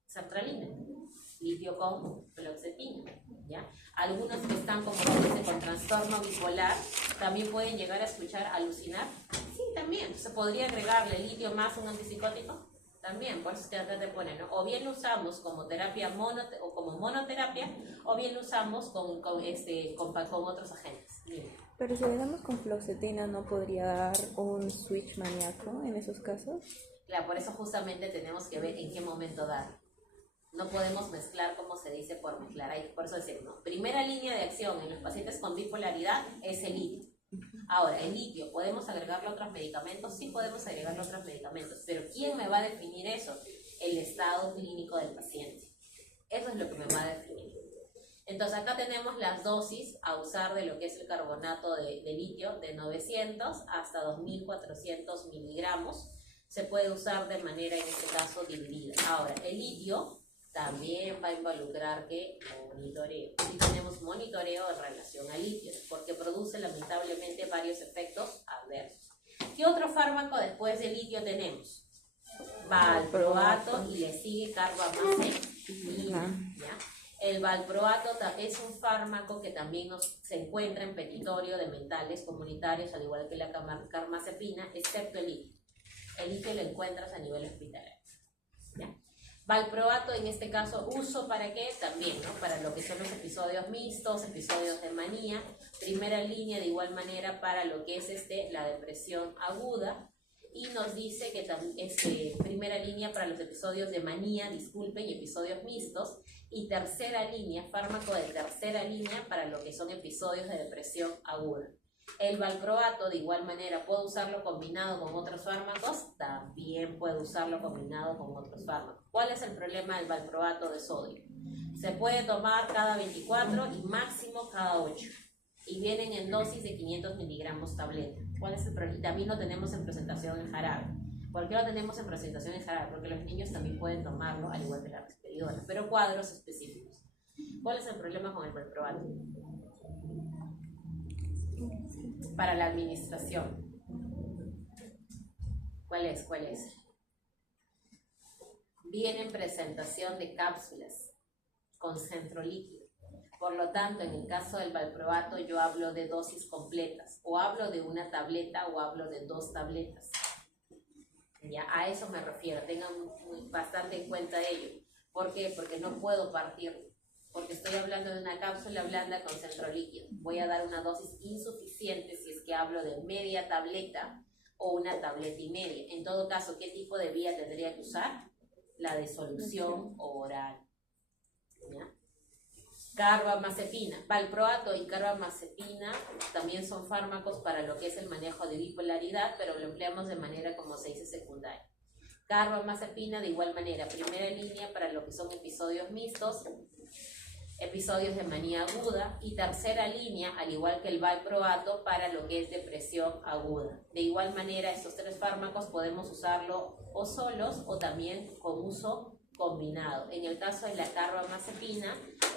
sertralina, litio con fluoxetina, ¿ya? Algunos que están, como dice, con trastorno bipolar, también pueden llegar a escuchar alucinar. Sí, también, se podría agregarle litio más un antipsicótico, también, por eso es que acá te ponen, ¿no? O bien lo usamos como terapia o como monoterapia, o bien lo usamos con otros agentes. Bien. Pero si le damos con fluoxetina, ¿no podría dar un switch maníaco en esos casos? Claro, por eso justamente tenemos que ver en qué momento dar. No podemos mezclar, como se dice, por mezclar. Por eso decimos, primera línea de acción en los pacientes con bipolaridad es el litio. Ahora, el litio, ¿podemos agregarle otros medicamentos? Sí, podemos agregarle otros medicamentos, pero ¿quién me va a definir eso? El estado clínico del paciente. Eso es lo que me va a definir. Entonces, acá tenemos las dosis a usar de lo que es el carbonato de litio, de 900 hasta 2400 miligramos. Se puede usar de manera, en este caso, dividida. Ahora, el litio también va a involucrar que monitoreo. Y tenemos monitoreo en relación al litio, porque produce lamentablemente varios efectos adversos. ¿Qué otro fármaco después del litio tenemos? Valproato, y le sigue carbamazepina, ¿ya? El valproato es un fármaco que también se encuentra en petitorio de mentales comunitarios, al igual que la carbamazepina, excepto el litio. El litio lo encuentras a nivel hospitalario, ¿ya? Valproato, en este caso, ¿uso para qué? También, ¿no? Para lo que son los episodios mixtos, episodios de manía. Primera línea, de igual manera, para lo que es la depresión aguda. Y nos dice que también primera línea para los episodios de manía, y episodios mixtos. Y tercera línea, fármaco de tercera línea para lo que son episodios de depresión aguda. El valproato, de igual manera, ¿puedo usarlo combinado con otros fármacos? También puedo usarlo combinado con otros fármacos. ¿Cuál es el problema del valproato de sodio? Se puede tomar cada 24 y máximo cada 8. Y vienen en dosis de 500 miligramos tableta. ¿Cuál es el problema? Y también lo tenemos en presentación en jarabe. ¿Por qué lo tenemos en presentación en jarabe? Porque los niños también pueden tomarlo, al igual que la risperidona, pero cuadros específicos. ¿Cuál es el problema con el valproato? Para la administración. ¿Cuál es? ¿Cuál es? Viene en presentación de cápsulas con centro líquido. Por lo tanto, en el caso del valproato yo hablo de dosis completas, o hablo de una tableta o hablo de 2 tabletas. Ya, a eso me refiero, tengan bastante en cuenta ello. ¿Por qué? Porque no puedo partir, porque estoy hablando de una cápsula blanda con centro líquido. Voy a dar una dosis insuficiente si es que hablo de media tableta o una tableta y media. En todo caso, ¿qué tipo de vía tendría que usar? La de solución oral. ¿Ya? Carbamazepina, valproato y carbamazepina también son fármacos para lo que es el manejo de bipolaridad, pero lo empleamos de manera, como se dice, secundaria. Carbamazepina de igual manera, primera línea para lo que son episodios mixtos, episodios de manía aguda, y tercera línea, al igual que el valproato, para lo que es depresión aguda. De igual manera, estos 3 fármacos podemos usarlo o solos o también con uso combinado. En el caso de la carbamazepina,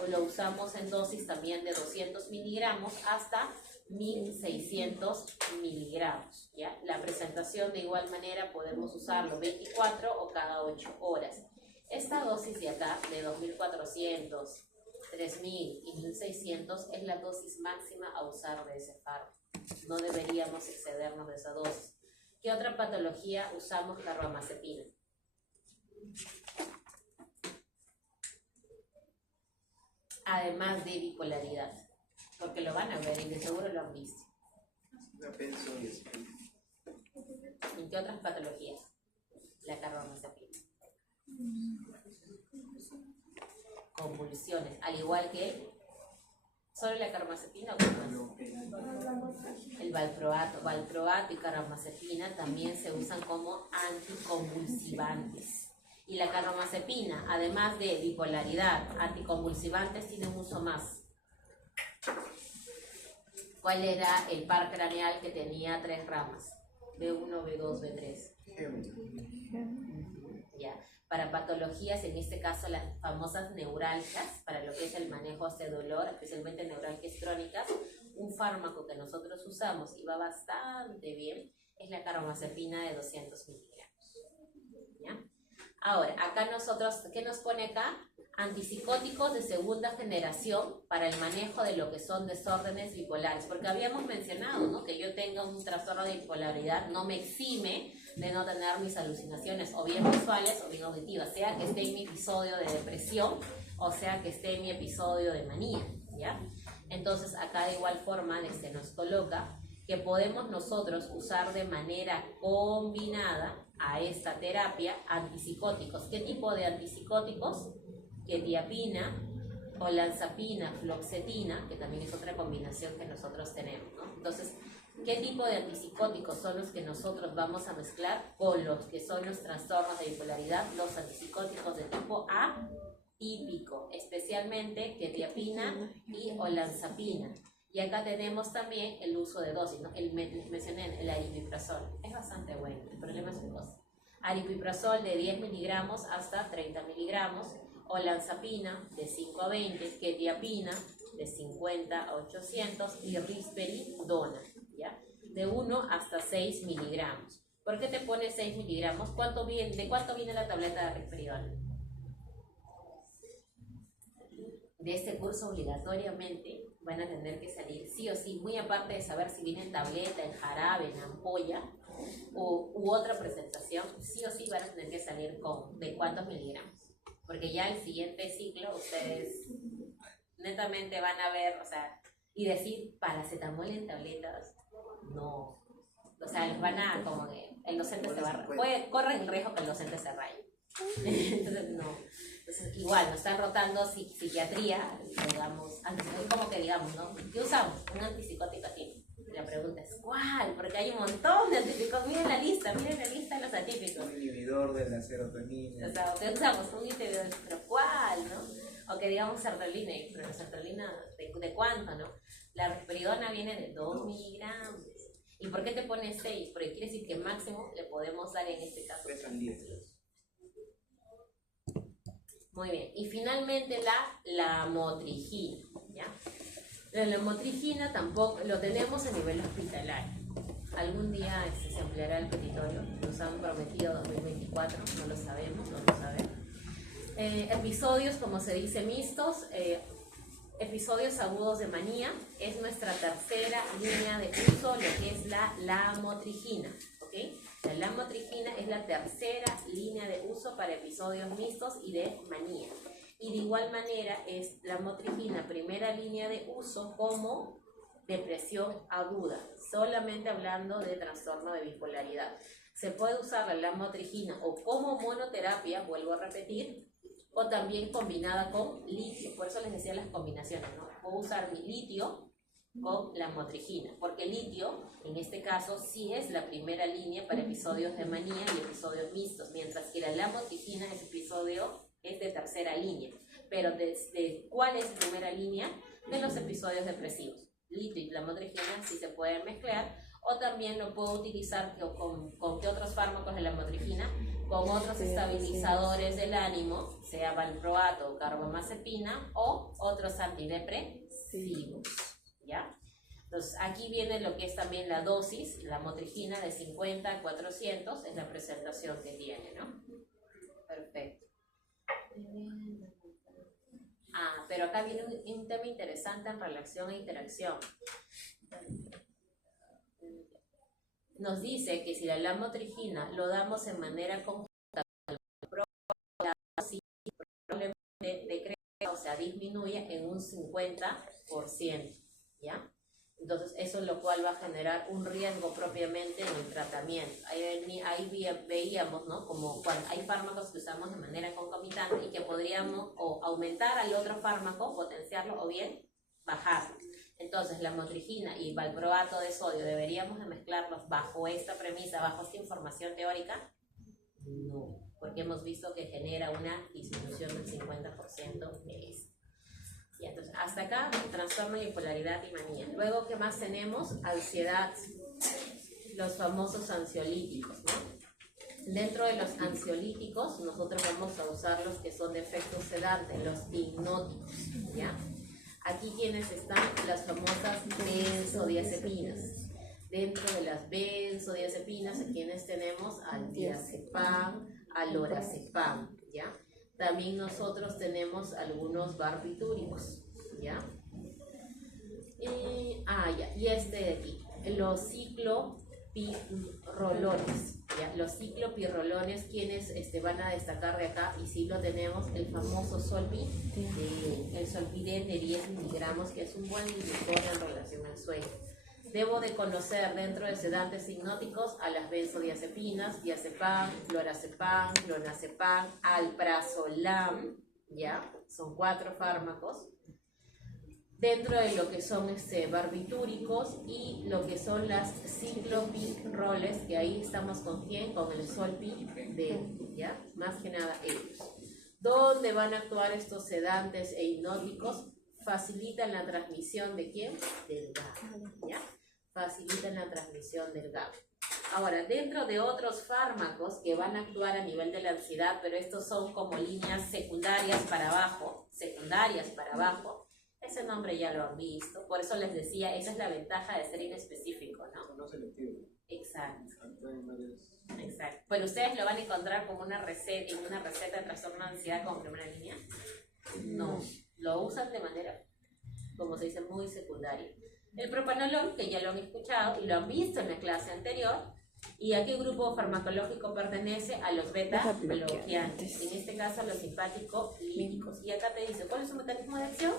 lo usamos en dosis también de 200 miligramos hasta 1600 miligramos. ¿Ya? La presentación de igual manera podemos usarlo 24 o cada 8 horas. Esta dosis de acá, de 2400, 3000 y 1600, es la dosis máxima a usar de ese fármaco. No deberíamos excedernos de esa dosis. ¿Qué otra patología usamos carbamazepina? Además de bipolaridad, porque lo van a ver y de seguro lo han visto. ¿En qué otras patologías? La carbamazepina. Convulsiones, al igual que solo la carbamazepina o qué más. El valproato y carbamazepina también se usan como anticonvulsivantes. Y la carbamazepina, además de bipolaridad, anticonvulsivantes, tiene un uso más. ¿Cuál era el par craneal que tenía 3 ramas? B1, B2, B3. Ya. Para patologías, en este caso las famosas neuralgias, para lo que es el manejo de dolor, especialmente neuralgias crónicas, un fármaco que nosotros usamos y va bastante bien es la carbamazepina de 200 miligramos. ¿Ya? Ahora, acá nosotros, ¿qué nos pone acá? Antipsicóticos de segunda generación para el manejo de lo que son desórdenes bipolares, porque habíamos mencionado, ¿no?, que yo tenga un trastorno de bipolaridad no me exime de no tener mis alucinaciones o bien visuales o bien auditivas, sea que esté en mi episodio de depresión o sea que esté en mi episodio de manía, ¿ya? Entonces acá de igual forma nos coloca que podemos nosotros usar de manera combinada a esta terapia antipsicóticos. ¿Qué tipo de antipsicóticos? Quetiapina, olanzapina, fluoxetina, que también es otra combinación que nosotros tenemos, ¿no? Entonces, ¿qué tipo de antipsicóticos son los que nosotros vamos a mezclar con los que son los trastornos de bipolaridad? Los antipsicóticos de tipo A típico, especialmente quetiapina y olanzapina. Y acá tenemos también el uso de dosis, ¿no? Mencioné el aripiprazol, es bastante bueno, el problema es el dosis. Aripiprazol de 10 miligramos hasta 30 miligramos, olanzapina de 5 a 20, quetiapina de 50 a 800 y risperidona, ¿ya? De 1 hasta 6 miligramos. ¿Por qué te pone 6 miligramos? ¿De cuánto viene la tableta de risperidona? De este curso obligatoriamente van a tener que salir sí o sí, muy aparte de saber si viene en tableta, en jarabe, en ampolla u otra presentación, sí o sí van a tener que salir con de cuántos miligramos, porque ya el siguiente ciclo ustedes netamente van a ver, o sea, y decir paracetamol en tabletas, no, o sea, les van a, como que el docente se va a corre el riesgo que el docente se raye. Entonces no, entonces igual nos están rotando psiquiatría, digamos, es como que digamos, ¿no? ¿Qué usamos? Un antipsicótico aquí. La pregunta es ¿cuál? Porque hay un montón de antípicos. Miren la lista de los atípicos. Un inhibidor de la serotonina. O sea, ¿qué usamos? Un inhibidor, pero ¿cuál, no? O que digamos sertralina, pero la sertralina, ¿de cuánto, no? La risperidona viene de 2 miligramos. ¿Y por qué te pone 6? Porque quiere decir que máximo le podemos dar en este caso 3 al día. Muy bien. Y finalmente la lamotrigina, ¿ya? La lamotrigina tampoco lo tenemos a nivel hospitalario. Algún día se ampliará el petitorio, nos han prometido 2024, no lo sabemos, no lo sabemos. Episodios, como se dice, mixtos, episodios agudos de manía, es nuestra tercera línea de uso, lo que es la lamotrigina, ¿ok? La lamotrigina es la tercera línea de uso para episodios mixtos y de manía. Y de igual manera es la lamotrigina primera línea de uso como depresión aguda, solamente hablando de trastorno de bipolaridad. Se puede usar la lamotrigina o como monoterapia, vuelvo a repetir, o también combinada con litio. Por eso les decía las combinaciones, ¿no? Puedo usar mi litio con lamotrigina, porque el litio, en este caso, sí es la primera línea para episodios de manía y episodios mixtos, mientras que la lamotrigina es de tercera línea. Pero ¿cuál es primera línea? De los episodios depresivos. Litio y lamotrigina sí se pueden mezclar, o también lo puedo utilizar con ¿qué otros fármacos de lamotrigina? Con otros estabilizadores del ánimo, sea valproato o carbamazepina, o otros antidepresivos, ¿ya? Entonces aquí viene lo que es también la dosis, la lamotrigina de 50 a 400 es la presentación que tiene, ¿no? Perfecto. Pero acá viene un tema interesante en relación a interacción. Nos dice que si la lamotrigina lo damos en manera conjunta, probablemente decrece, o sea, disminuye en un 50%, ¿ya? Entonces, eso lo cual va a generar un riesgo propiamente en el tratamiento. Ahí veíamos, ¿no? Como cuando hay fármacos que usamos de manera concomitante y que podríamos o aumentar al otro fármaco, potenciarlo, o bien bajarlo. Entonces, la lamotrigina y valproato de sodio, ¿deberíamos de mezclarlos bajo esta premisa, bajo esta información teórica? No, porque hemos visto que genera una disminución del 50% de esto. Y entonces, hasta acá, trastorno de bipolaridad y manía. Luego, ¿qué más tenemos? Ansiedad, los famosos ansiolíticos, ¿no? Dentro de los ansiolíticos, nosotros vamos a usar los que son de efecto sedante, los hipnóticos, ¿ya? Aquí quienes están las famosas benzodiazepinas. Dentro de las benzodiazepinas, quienes tenemos al diazepam, al lorazepam, ¿ya? También nosotros tenemos algunos barbitúricos, ¿ya? Y este de aquí, los ciclopirrolones, ¿ya? Los ciclopirrolones, quienes van a destacar de acá, y sí lo tenemos, el famoso el solpidem de 10 miligramos, que es un buen inductor en relación al sueño. Debo de conocer dentro de sedantes hipnóticos a las benzodiazepinas, diazepam, lorazepam, clonazepam, alprazolam, ¿ya? Son 4 fármacos. Dentro de lo que son barbitúricos y lo que son las ciclopirroles, que ahí estamos con quién, con el solpidem, ¿ya? Más que nada ellos. ¿Dónde van a actuar estos sedantes e hipnóticos? Facilitan la transmisión de quién? Del GABA, ¿ya? Facilitan la transmisión del GABA. Ahora, dentro de otros fármacos que van a actuar a nivel de la ansiedad, pero estos son como líneas secundarias para abajo, ese nombre ya lo han visto, por eso les decía, esa es la ventaja de ser inespecífico, ¿no? No selectivo. Exacto. Exacto. Pero ustedes lo van a encontrar como una receta, en una receta de trastorno de ansiedad como primera línea. No, lo usan de manera, como se dice, muy secundaria. El propanolol, que ya lo han escuchado y lo han visto en la clase anterior, ¿y a qué grupo farmacológico pertenece? A los beta bloqueantes, en este caso a los simpático-líticos. Y acá te dice, ¿cuál es su mecanismo de acción?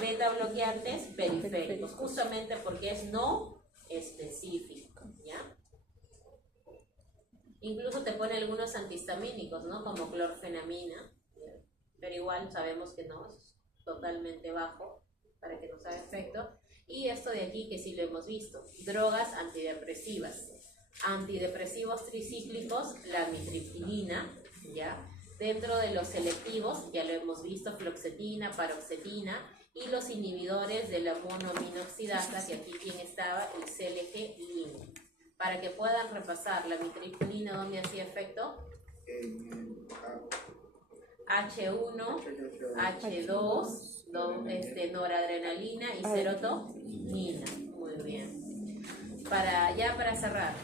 Beta bloqueantes periféricos, justamente porque es no específico, ¿ya? Incluso te pone algunos antihistamínicos, ¿no? Como clorfenamina, ¿ya? Pero igual sabemos que no, es totalmente bajo para que nos haga efecto. Y esto de aquí que sí lo hemos visto, drogas antidepresivas, antidepresivos tricíclicos, la mitriptilina, ¿ya? Dentro de los selectivos, ya lo hemos visto, fluoxetina, paroxetina, y los inhibidores de la monoaminoxidasa, que aquí quien estaba, el CLG-LIN. Para que puedan repasar, la mitriptilina, ¿dónde hacía efecto? H1, H2, noradrenalina y serotonina. Muy bien. Para cerrar,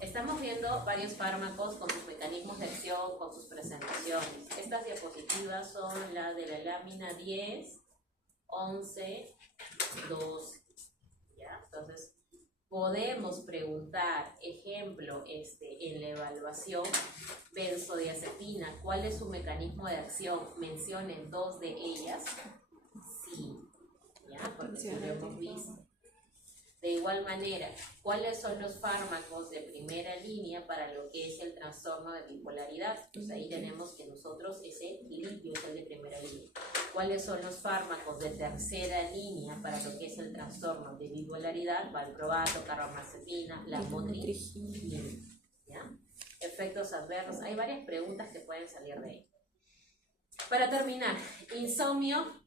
estamos viendo varios fármacos con sus mecanismos de acción, con sus presentaciones. Estas diapositivas son las de la lámina 10, 11, 12. ¿Ya? Entonces, podemos preguntar, ejemplo, en la evaluación, benzodiazepina, ¿cuál es su mecanismo de acción? Mencionen dos de ellas. Sí, ¿ya? Porque sí lo hemos visto. De igual manera, ¿cuáles son los fármacos de primera línea para lo que es el trastorno de bipolaridad? Pues ahí tenemos que nosotros ese litio es el de primera línea. ¿Cuáles son los fármacos de tercera línea para lo que es el trastorno de bipolaridad? Valproato, carbamazepina, lamotrigina. ¿Ya? Efectos adversos. Hay varias preguntas que pueden salir de ahí. Para terminar, insomnio.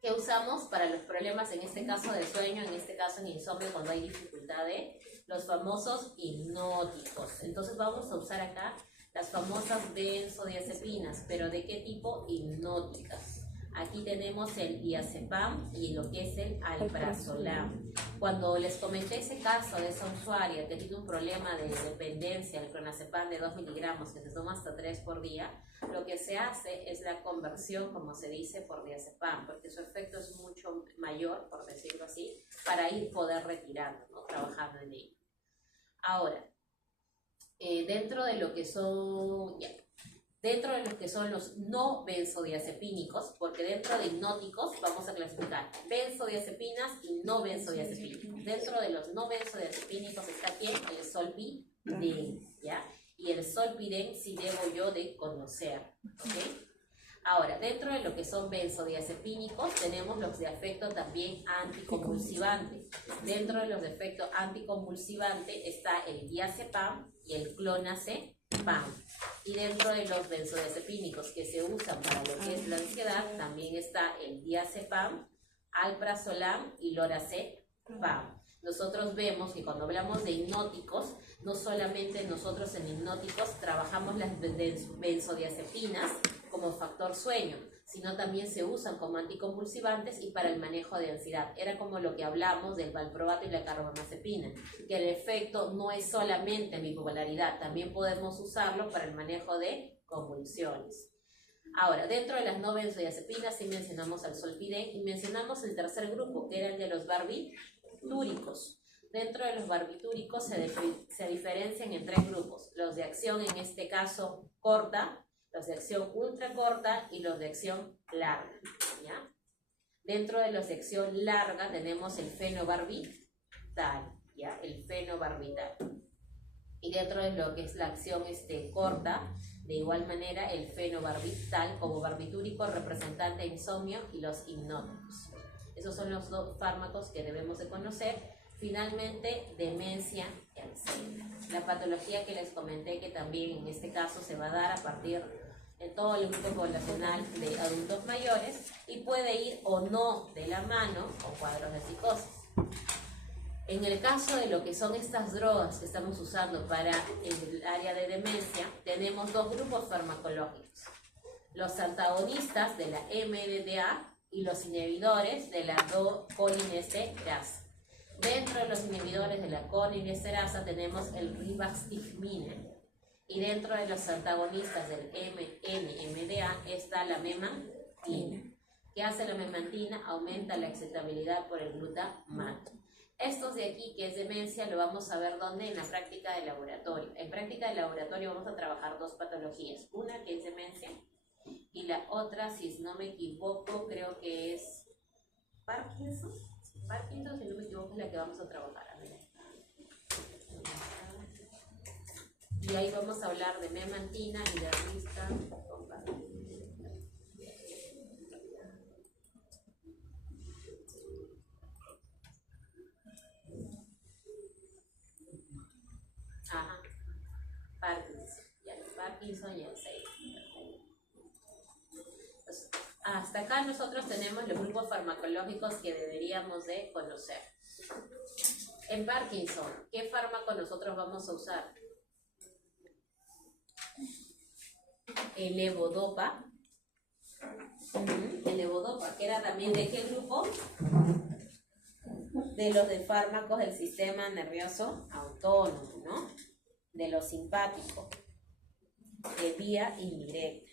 ¿Qué usamos para los problemas, en este caso de sueño, en este caso en insomnio, cuando hay dificultad de los famosos hipnóticos? Entonces vamos a usar acá las famosas benzodiazepinas, pero ¿de qué tipo? Hipnóticas. Aquí tenemos el diazepam y lo que es el alprazolam. Cuando les comenté ese caso de esa usuaria que tiene un problema de dependencia al clonazepam de 2 miligramos, que se toma hasta 3 por día, lo que se hace es la conversión, como se dice, por diazepam, porque su efecto es mucho mayor, por decirlo así, para poder retirando, ¿no? Trabajando en ello. Ahora, dentro de lo que son los no benzodiazepínicos, porque dentro de hipnóticos vamos a clasificar benzodiazepinas y no benzodiazepínicos. Dentro de los no benzodiazepínicos está ¿quién? El solpidem, ¿ya? Y el solpidem sí debo yo de conocer, ¿ok? Ahora, dentro de lo que son benzodiazepínicos tenemos los de efecto también anticonvulsivante. Dentro de los de efecto anticonvulsivante está el diazepam y el clonazepam. Y dentro de los benzodiazepínicos que se usan para lo que es la ansiedad también está el diazepam, alprazolam y lorazepam. Nosotros vemos que cuando hablamos de hipnóticos, no solamente nosotros en hipnóticos trabajamos las benzodiazepinas como factor sueño, sino también se usan como anticonvulsivantes y para el manejo de ansiedad. Era como lo que hablamos del valproato y la carbamazepina, que el efecto no es solamente bipolaridad, también podemos usarlo para el manejo de convulsiones. Ahora, dentro de las no benzodiazepinas sí mencionamos al solpidem y mencionamos el tercer grupo, que era el de los barbitúricos. Dentro de los barbitúricos se diferencian en 3 grupos: los de acción, en este caso corta, los de acción ultracorta y los de acción larga, ¿ya? Dentro de los de acción larga tenemos el fenobarbital, ¿ya? El fenobarbital. Y dentro de lo que es la acción corta, de igual manera el fenobarbital como barbitúrico representante de insomnio y los hipnóticos. Esos son los 2 fármacos que debemos de conocer. Finalmente, demencia y Alzheimer. La patología que les comenté que también en este caso se va a dar a partir de todo el grupo poblacional de adultos mayores y puede ir o no de la mano con cuadros de psicosis. En el caso de lo que son estas drogas que estamos usando para el área de demencia, tenemos 2 grupos farmacológicos: los antagonistas de la MDMA y los inhibidores de la colinesterasa. Dentro de los inhibidores de la colinesterasa tenemos el rivaroxaban y dentro de los antagonistas del NMDA está la memantina. ¿Qué hace la memantina? Aumenta la excitabilidad por el glutamato. Estos de aquí, que es demencia, lo vamos a ver ¿dónde? En la práctica de laboratorio. En práctica de laboratorio vamos a trabajar 2 patologías, una que es demencia y la otra, si no me equivoco, creo que es Parkinson. Parkinson, si no me equivoco, es la que vamos a trabajar. A ver. Y ahí vamos a hablar de memantina y de ristan. Ajá. Parkinson. Ya, Parkinson y Alzheimer. Hasta acá nosotros tenemos los grupos farmacológicos que deberíamos de conocer. En Parkinson, ¿qué fármaco nosotros vamos a usar? El levodopa, El levodopa, que era también de qué grupo? De los de fármacos del sistema nervioso autónomo, ¿no? De los simpáticos, de vía indirecta.